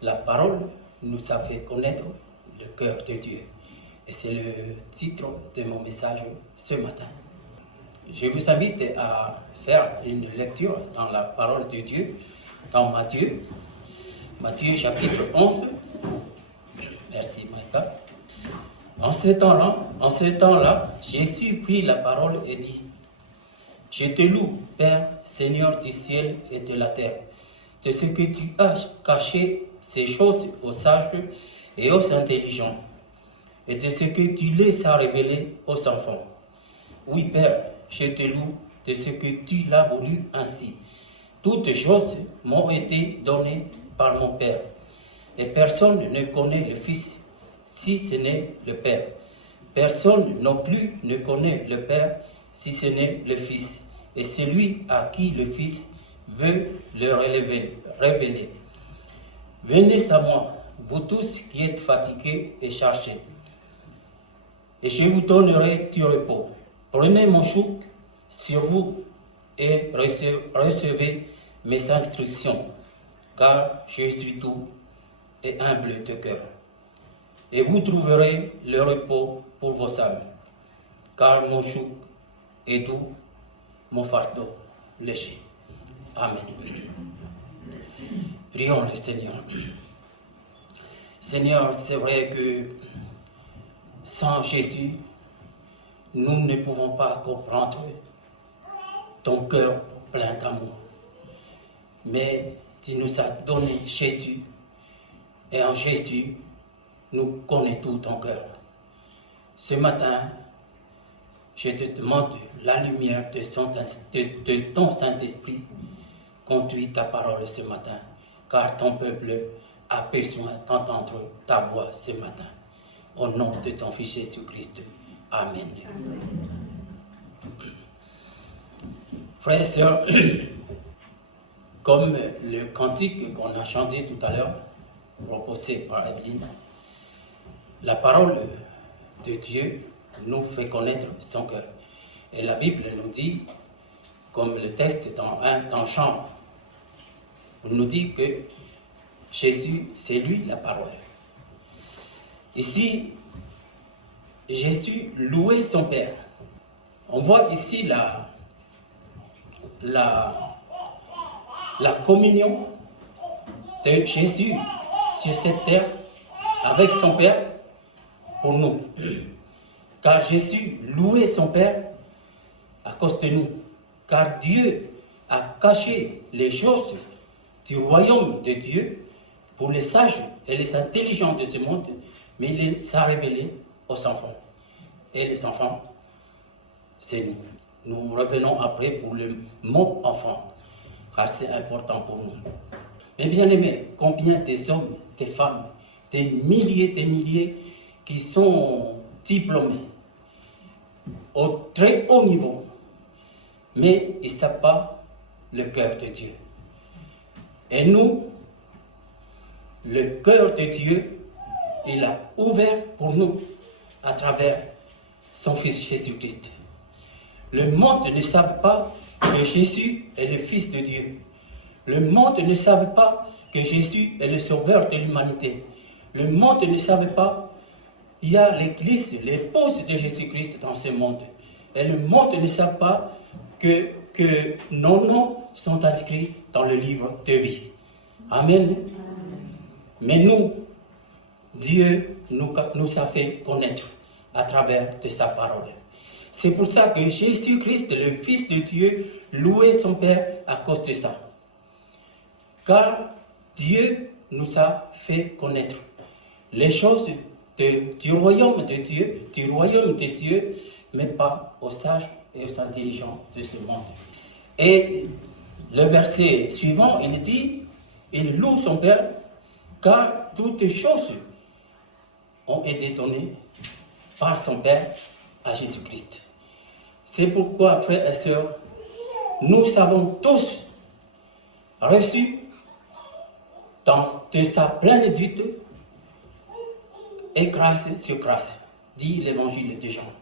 La parole nous a fait connaître le cœur de Dieu. Et c'est le titre de mon message ce matin. Je vous invite à faire une lecture dans la parole de Dieu, dans Matthieu chapitre 11. Merci, Maïka. En ce temps-là, Jésus prit la parole et dit: Je te loue, Père, Seigneur du ciel et de la terre, de ce que tu as caché ces choses aux sages et aux intelligents, et de ce que tu les as révélées aux enfants. Oui, Père, je te loue de ce que tu l'as voulu ainsi. Toutes choses m'ont été données par mon Père, et personne ne connaît le Fils si ce n'est le Père. Personne non plus ne connaît le Père si ce n'est le Fils, et celui à qui le Fils veut le révéler. Venez à moi, vous tous qui êtes fatigués et chargés, et je vous donnerai du repos. Prenez mon joug sur vous et recevez mes instructions, car je suis doux et humble de cœur. Et vous trouverez le repos pour vos âmes, car mon joug est doux, mon fardeau léger. Amen. Prions le Seigneur. Seigneur, c'est vrai que sans Jésus, nous ne pouvons pas comprendre ton cœur plein d'amour. Mais tu nous as donné Jésus, et en Jésus, nous connaissons tout ton cœur. Ce matin, je te demande la lumière de ton Saint-Esprit, conduit ta parole ce matin, car ton peuple a besoin d'entendre ta voix ce matin. Au nom de ton Fils Jésus-Christ. Amen. Frères et sœurs, comme le cantique qu'on a chanté tout à l'heure, proposé par Evelyne, la parole de Dieu nous fait connaître son cœur. Et la Bible nous dit, comme le texte dans Jean, nous dit que Jésus, c'est lui la parole. Ici, Jésus louait son Père. On voit ici la communion de Jésus sur cette terre avec son Père pour nous. Car Jésus louait son Père à cause de nous. Car Dieu a caché les choses du royaume de Dieu pour les sages et les intelligents de ce monde, mais il les a révélés aux enfants. Et les enfants, c'est nous. Nous revenons après pour le mot enfant, car c'est important pour nous. Mais bien aimés, combien des hommes, des femmes, des milliers qui sont diplômés au très haut niveau, mais ils ne savent pas le cœur de Dieu. Et nous, le cœur de Dieu, il a ouvert pour nous à travers son Fils Jésus-Christ. Le monde ne savait pas que Jésus est le Fils de Dieu. Le monde ne savait pas que Jésus est le Sauveur de l'humanité. Le monde ne savait pas qu'il y a l'Église, l'épouse de Jésus-Christ dans ce monde. Et le monde ne savait pas que nos noms sont inscrits dans le livre de vie. Amen. Mais nous, Dieu nous a fait connaître à travers de sa parole. C'est pour ça que Jésus-Christ, le Fils de Dieu, louait son Père à cause de ça. Car Dieu nous a fait connaître les choses du royaume de Dieu, du royaume des cieux, mais pas aux sages et aux intelligents de ce monde. Et le verset suivant, il dit, il loue son Père, car toutes choses ont été données par son Père à Jésus-Christ. C'est pourquoi, frères et sœurs, nous avons tous reçu de sa plénitude et grâce sur grâce, dit l'évangile de Jean.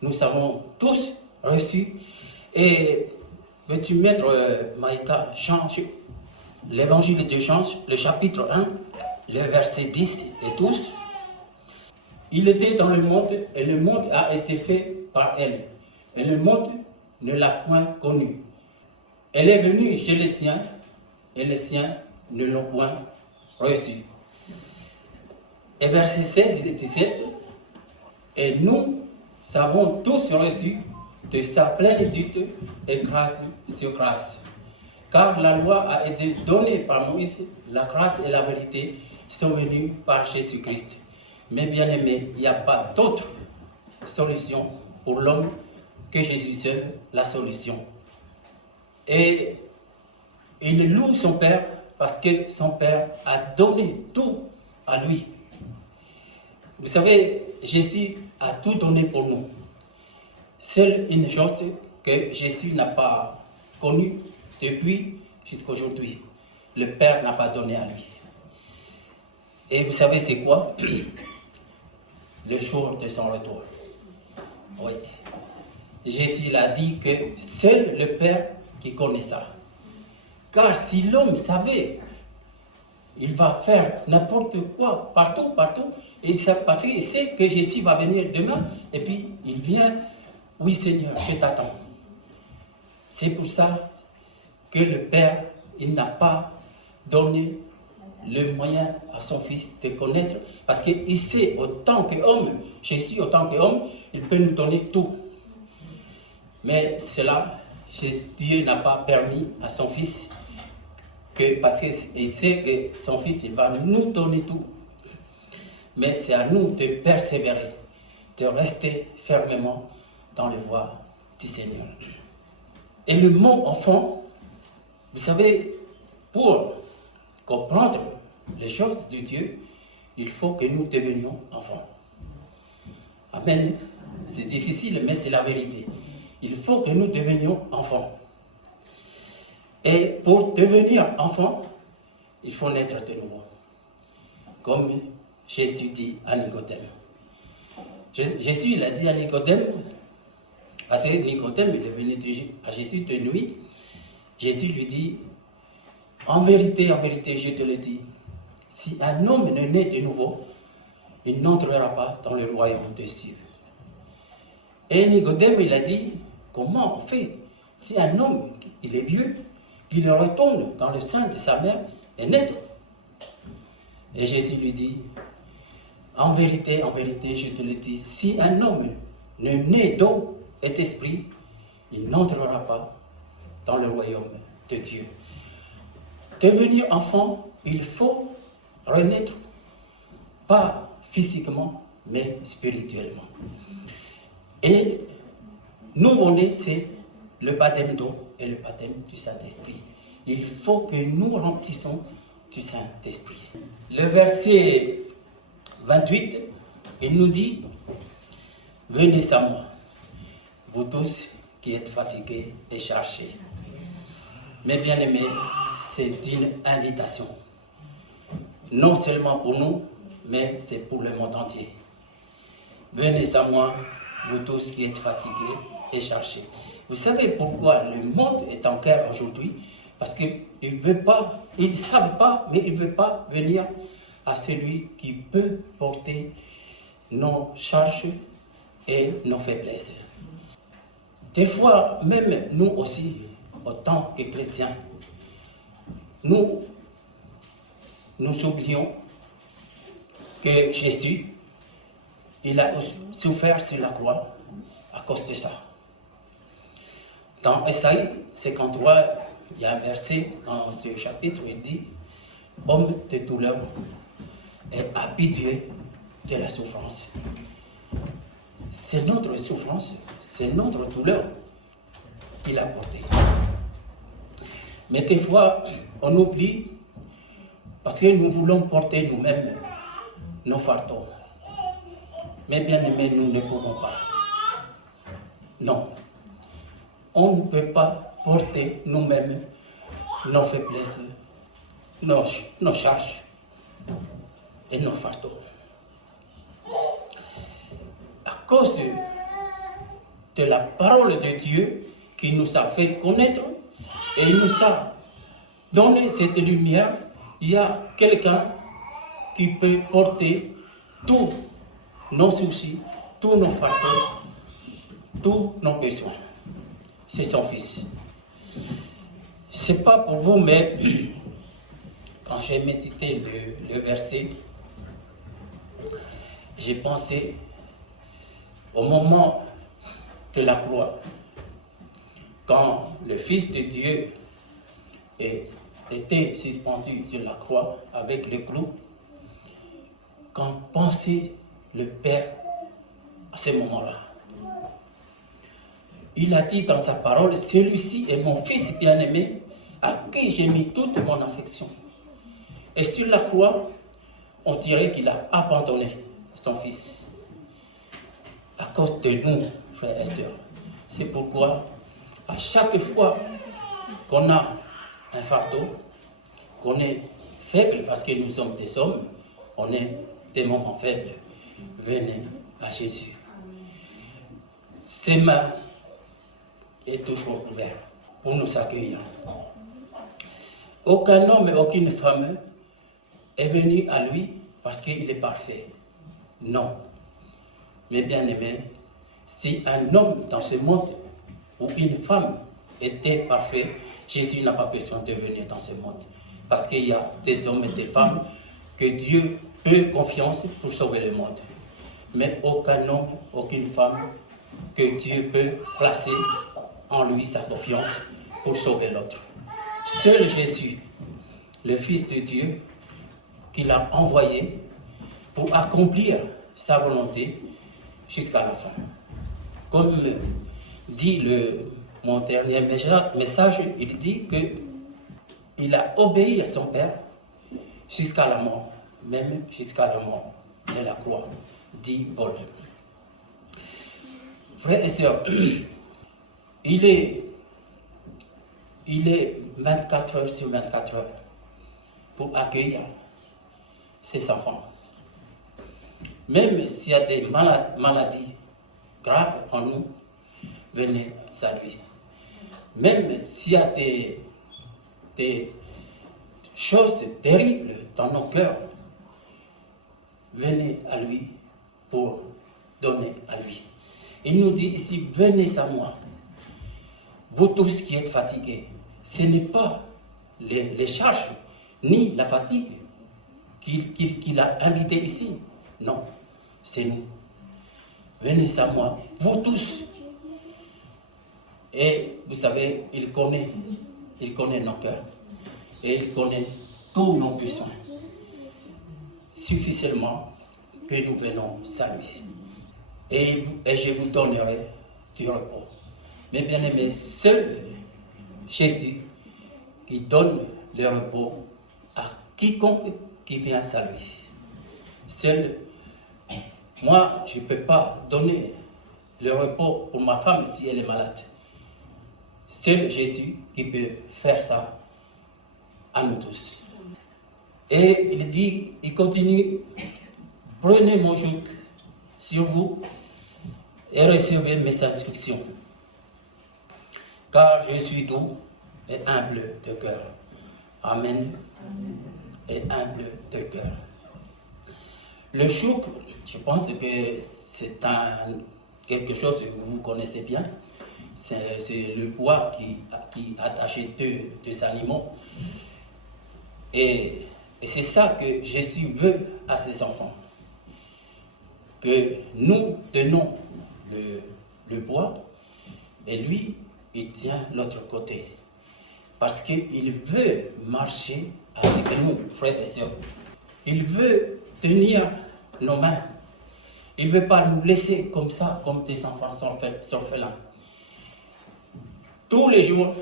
Nous avons tous reçu. Et veux-tu mettre Maïka, Jean l'évangile de Jean, le chapitre 1, le verset 10 et 12. Il était dans le monde et le monde a été fait par elle. Mais le monde ne l'a point connue. Elle est venue chez les siens et les siens ne l'ont point reçue. Et verset 16 et 17. Et nous avons tous reçu de sa plénitude et grâce sur grâce. Car la loi a été donnée par Moïse, la grâce et la vérité sont venues par Jésus-Christ. Mais bien aimé, il n'y a pas d'autre solution pour l'homme que Jésus seul, la solution. Et il loue son Père parce que son Père a donné tout à lui. Vous savez, Jésus a tout donné pour nous. Seule une chose que Jésus n'a pas connue depuis jusqu'à aujourd'hui. Le Père n'a pas donné à lui. Et vous savez c'est quoi? Le jour de son retour. Oui. Jésus a dit que seul le Père qui connaît ça. Car si l'homme savait, il va faire n'importe quoi, partout, et ça, parce qu'il sait que Jésus va venir demain, et puis il vient, oui Seigneur, je t'attends. C'est pour ça que le Père, il n'a pas donné le moyen à son Fils de connaître, parce qu'il sait, autant qu'homme, Jésus, autant qu'homme, il peut nous donner tout. Mais cela, Dieu n'a pas permis à son Fils, parce qu'il sait que son Fils, il va nous donner tout. Mais c'est à nous de persévérer, de rester fermement dans les voies du Seigneur. Et le mot enfant, vous savez, pour comprendre les choses de Dieu, il faut que nous devenions enfants. Amen. C'est difficile, mais c'est la vérité. Il faut que nous devenions enfants. Et pour devenir enfant, il faut naître de nouveau. Comme Jésus dit à Nicodème. Jésus il a dit à Nicodème, parce que Nicodème il est venu à Jésus de nuit, Jésus lui dit, en vérité, je te le dis, si un homme ne naît de nouveau, il n'entrera pas dans le royaume des cieux. Et Nicodème il a dit, comment on fait? Si un homme, il est vieux, il retourne dans le sein de sa mère et naître. Et Jésus lui dit, en vérité, je te le dis, si un homme ne naît d'eau et d'esprit, il n'entrera pas dans le royaume de Dieu. Devenir enfant, il faut renaître, pas physiquement, mais spirituellement. Et nouveau-né, c'est le baptême d'eau et le baptême du Saint-Esprit. Il faut que nous remplissons du Saint-Esprit. Le verset 28, il nous dit, venez à moi, vous tous qui êtes fatigués et chargés. Mais bien aimés, c'est une invitation. Non seulement pour nous, mais c'est pour le monde entier. Venez à moi, vous tous qui êtes fatigués et chargés. Vous savez pourquoi le monde est en guerre aujourd'hui? Parce qu'ils ne savent pas, mais ils ne veulent pas venir à celui qui peut porter nos charges et nos faiblesses. Des fois, même nous aussi, en tant que chrétiens, nous oublions que Jésus, il a souffert sur la croix à cause de ça. Dans Esaïe 53, il y a un verset dans ce chapitre où il dit « Homme de douleur et habitué de la souffrance ». C'est notre souffrance, c'est notre douleur qu'il a portée. Mais des fois, on oublie parce que nous voulons porter nous-mêmes nos fardeaux. Mais bien aimés, nous ne pouvons pas. Non. On ne peut pas porter nous-mêmes nos faiblesses, nos charges et nos fardeaux. À cause de la parole de Dieu qui nous a fait connaître et il nous a Dans cette lumière, il y a quelqu'un qui peut porter tous nos soucis, tous nos fardeaux, tous nos besoins. C'est son Fils. C'est pas pour vous, mais quand j'ai médité le verset, j'ai pensé au moment de la croix, quand le Fils de Dieu était suspendu sur la croix avec le clou, quand pensait le Père à ce moment-là. Il a dit dans sa parole, celui-ci est mon Fils bien-aimé, à qui j'ai mis toute mon affection. Et sur la croix, on dirait qu'il a abandonné son Fils à cause de nous, frères et sœurs. C'est pourquoi, à chaque fois qu'on a un fardeau, qu'on est faible, parce que nous sommes des hommes, on est des moments faibles, venez à Jésus. Ses mains sont toujours ouvertes pour nous accueillir. Aucun homme et aucune femme est venu à lui parce qu'il est parfait. Non. Mais bien aimé, si un homme dans ce monde ou une femme était parfait, Jésus n'a pas besoin de venir dans ce monde. Parce qu'il y a des hommes et des femmes que Dieu peut confiance pour sauver le monde. Mais aucun homme, aucune femme que Dieu peut placer en lui sa confiance pour sauver l'autre. Seul Jésus, le Fils de Dieu, qu'il a envoyé pour accomplir sa volonté jusqu'à la fin. Comme dit mon dernier message, il dit qu'il a obéi à son Père jusqu'à la mort, même jusqu'à la mort de la croix, dit Paul. Frères et sœurs, il est 24 heures sur 24 heures pour accueillir ses enfants. Même s'il y a des maladies graves en nous, venez à lui. Même s'il y a des choses terribles dans nos cœurs, venez à lui pour donner à lui. Il nous dit ici, venez à moi, vous tous qui êtes fatigués. Ce n'est pas les charges ni la fatigue qu'il a invité ici. Non, c'est nous. Venez à moi, vous tous. Et vous savez, il connaît nos cœurs. Et il connaît tous nos besoins. Suffisamment que nous venons à lui. Et je vous donnerai du repos. Mais bien aimé, seul Jésus qui donne le repos à quiconque qui vient à lui. Seul, moi, je ne peux pas donner le repos pour ma femme si elle est malade. Seul Jésus qui peut faire ça à nous tous. Et il continue, prenez mon joug sur vous et recevez mes instructions. Car je suis doux et humble de cœur. Amen. Et humble de cœur. Le chouk, je pense que c'est quelque chose que vous connaissez bien. C'est le bois qui attache deux animaux. Et c'est ça que Jésus veut à ses enfants. Que nous tenons le bois et lui, il tient l'autre côté. Parce qu'il veut marcher avec nous, frères et sœurs. Il veut tenir nos mains. Il ne veut pas nous laisser comme ça, comme des enfants orphelins. Tous les jours,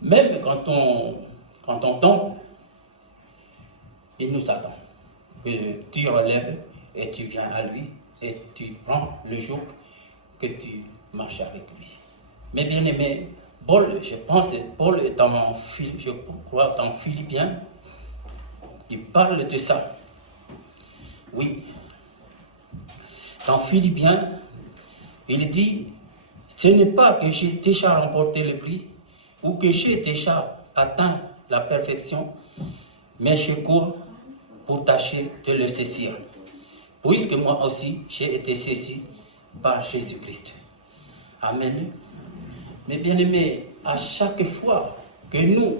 même quand on tombe, il nous attend. Tu relèves et tu viens à lui et tu prends le joug que tu marches avec lui. Mais bien aimé, Paul, je pense, Paul est je crois dans Philippiens, il parle de ça. Oui. Dans Philippiens, il dit, ce n'est pas que j'ai déjà remporté le prix ou que j'ai déjà atteint la perfection, mais je cours pour tâcher de le saisir, puisque moi aussi j'ai été saisi par Jésus-Christ. Amen. Mes bien-aimés, à chaque fois que nous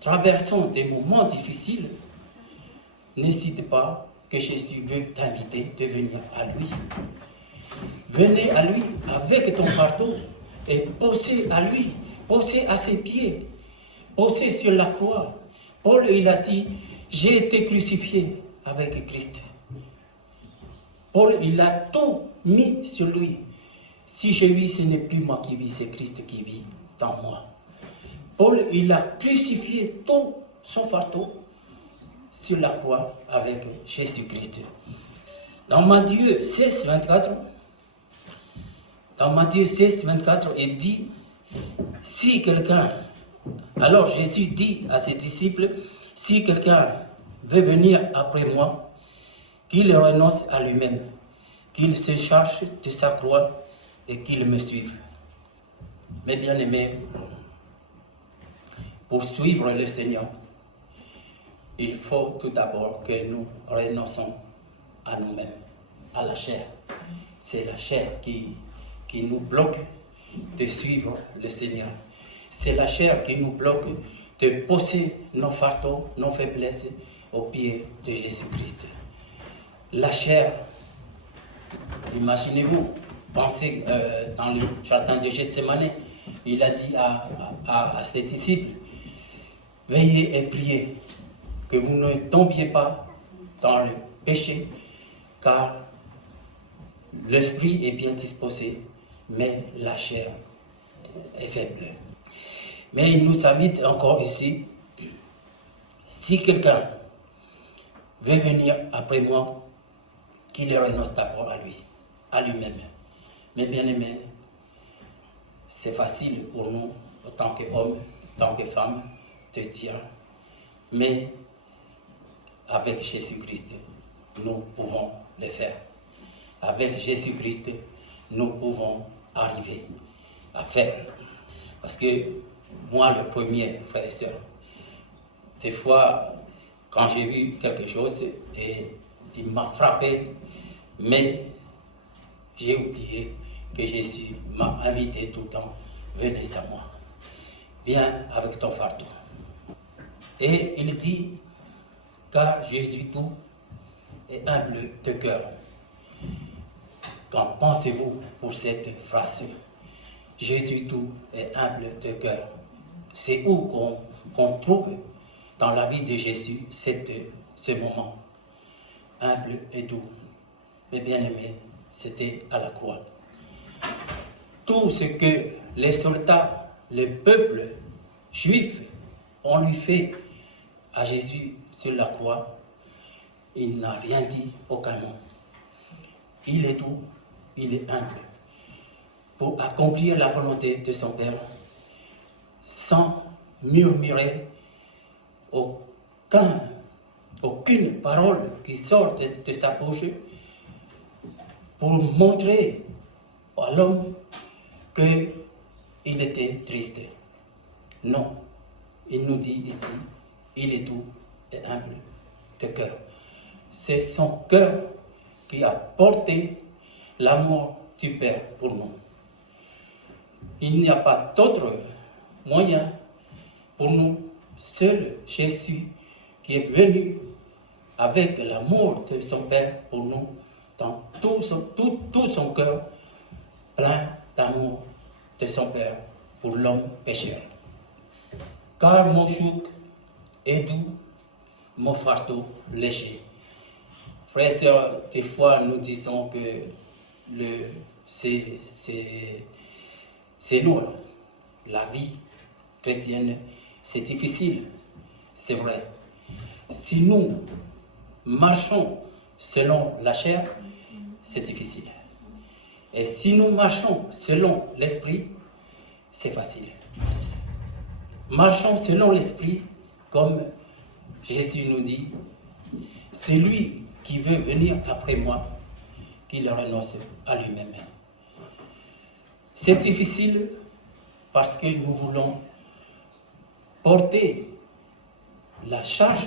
traversons des moments difficiles, n'hésite pas que Jésus veut t'inviter de venir à lui. Venez à lui avec ton fardeau et posez à lui, posez à ses pieds, posez sur la croix. Paul, il a dit, j'ai été crucifié avec Christ. Paul, il a tout mis sur lui. Si je vis, ce n'est plus moi qui vis, c'est Christ qui vit dans moi. Paul, il a crucifié tout son fardeau sur la croix avec Jésus-Christ. Dans Matthieu 16, 24, il dit, si quelqu'un, alors Jésus dit à ses disciples, si quelqu'un veut venir après moi, qu'il renonce à lui-même, qu'il se charge de sa croix et qu'il me suive. Mes bien-aimés, pour suivre le Seigneur, il faut tout d'abord que nous renonçons à nous-mêmes, à la chair. C'est la chair qui nous bloque de suivre le Seigneur. C'est la chair qui nous bloque de poser nos fardeaux, nos faiblesses aux pieds de Jésus-Christ. La chair, imaginez-vous, pensez dans le jardin de Gethsémane, il a dit à ses disciples, veillez et priez, que vous ne tombiez pas dans le péché, car l'esprit est bien disposé, mais la chair est faible. Mais il nous invite encore ici, si quelqu'un veut venir après moi, qu'il renonce d'abord à lui, à lui-même. Mais bien aimé, c'est facile pour nous, en tant qu'hommes, en tant que femmes, de dire, mais avec Jésus-Christ, nous pouvons le faire. Avec Jésus-Christ, nous pouvons arriver à faire. Parce que moi, le premier, frère et sœur, des fois, quand j'ai vu quelque chose, et il m'a frappé, mais j'ai oublié que Jésus m'a invité tout le temps, venez à moi, viens avec ton fardeau. Et il dit, car Jésus tout est humble de cœur. Qu'en pensez-vous pour cette phrase? Jésus tout est humble de cœur. C'est où qu'on trouve dans la vie de Jésus ce moment humble et doux. Mais bien aimé, c'était à la croix. Tout ce que les soldats, le peuple juif ont lui fait à Jésus sur la croix, il n'a rien dit aucun mot. Il est doux, il est humble, pour accomplir la volonté de son Père, sans murmurer aucune parole qui sort de sa bouche, pour montrer à l'homme qu'il était triste. Non, il nous dit ici, il est doux et humble de cœur. C'est son cœur qui a porté l'amour du Père pour nous. Il n'y a pas d'autre moyen pour nous, seul Jésus qui est venu avec l'amour de son Père pour nous, dans tout son cœur, plein d'amour de son Père pour l'homme pécheur. Car mon joug est doux, mon fardeau léger. Frères et sœurs, des fois nous disons que c'est lourd. La vie chrétienne, c'est difficile, c'est vrai. Si nous marchons selon la chair, c'est difficile. Et si nous marchons selon l'esprit, c'est facile. Marchons selon l'esprit, comme Jésus nous dit, celui qui veut venir après moi, qu'il renonce à lui-même. C'est difficile parce que nous voulons porter la charge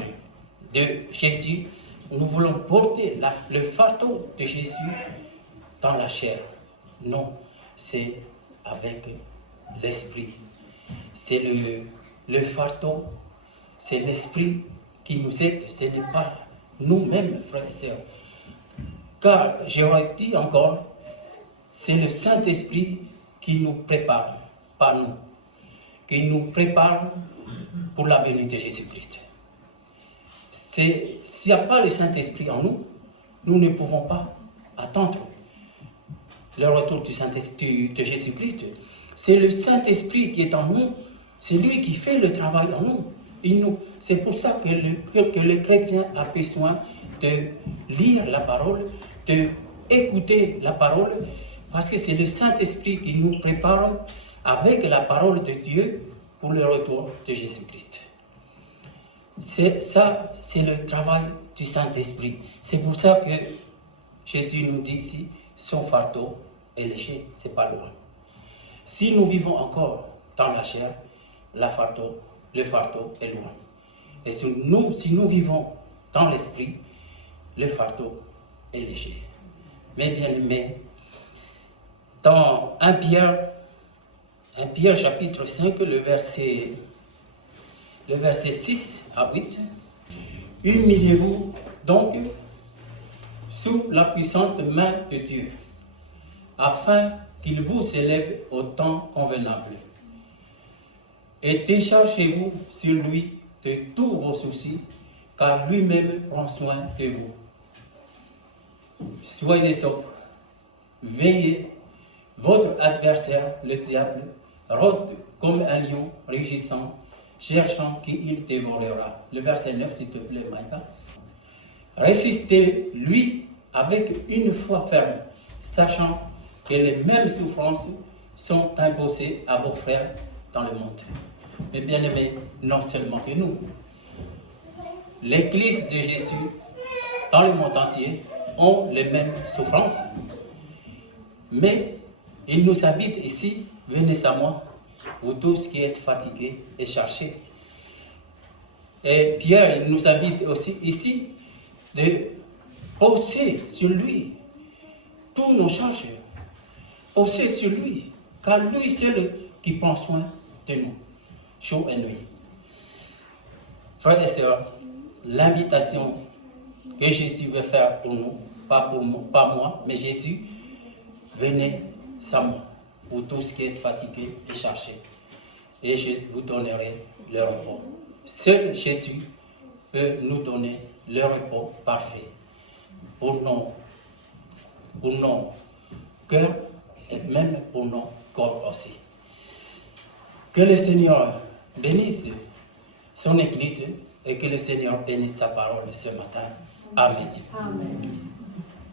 de Jésus, nous voulons porter le fardeau de Jésus dans la chair. Non, c'est avec l'esprit. C'est le fardeau, c'est l'esprit qui nous aide, ce n'est pas nous-mêmes, frères et sœurs. Car, j'aurais dit encore, c'est le Saint-Esprit qui nous prépare, pas nous, qui nous prépare pour la venue de Jésus-Christ. S'il n'y a pas le Saint-Esprit en nous, nous ne pouvons pas attendre le retour du Saint-Esprit de Jésus-Christ. C'est le Saint-Esprit qui est en nous, c'est lui qui fait le travail en nous. C'est pour ça que le chrétien a besoin de lire la parole, d'écouter la parole, parce que c'est le Saint-Esprit qui nous prépare avec la parole de Dieu pour le retour de Jésus-Christ. C'est le travail du Saint-Esprit. C'est pour ça que Jésus nous dit ici, son fardeau est léger, c'est pas loin. Si nous vivons encore dans la chair, le fardeau est loin. Et si nous vivons dans l'esprit, le fardeau est léger. Mais bien aimés, dans 1 Pierre chapitre 5, le verset 6 à 8, humiliez-vous donc sous la puissante main de Dieu, afin qu'il vous élève au temps convenable. Et déchargez-vous sur lui de tous vos soucis, car lui-même prend soin de vous. Soyez sobres, veillez, votre adversaire, le diable, rôde comme un lion rugissant, cherchant qui il dévorera. Le verset 9, s'il te plaît, Maïka. Résistez-lui avec une foi ferme, sachant que les mêmes souffrances sont imposées à vos frères dans le monde. Mais bien aimés, non seulement que nous. L'Église de Jésus, dans le monde entier, ont les mêmes souffrances. Mais il nous invite ici, venez à moi, vous tous qui êtes fatigués et chargés. Et Pierre, il nous invite aussi ici de poser sur lui tous nos charges. Poser sur lui, car lui seul qui prend soin de nous, jour et nuit. Frères et sœurs, l'invitation que Jésus veut faire pour nous, pas moi, mais Jésus, venez à moi, vous tous qui êtes fatigués et chargés, et je vous donnerai le repos. Seul Jésus peut nous donner le repos parfait pour nos cœurs et même pour nos corps aussi. Que le Seigneur bénisse son Église et que le Seigneur bénisse sa parole ce matin. Amen. Amen.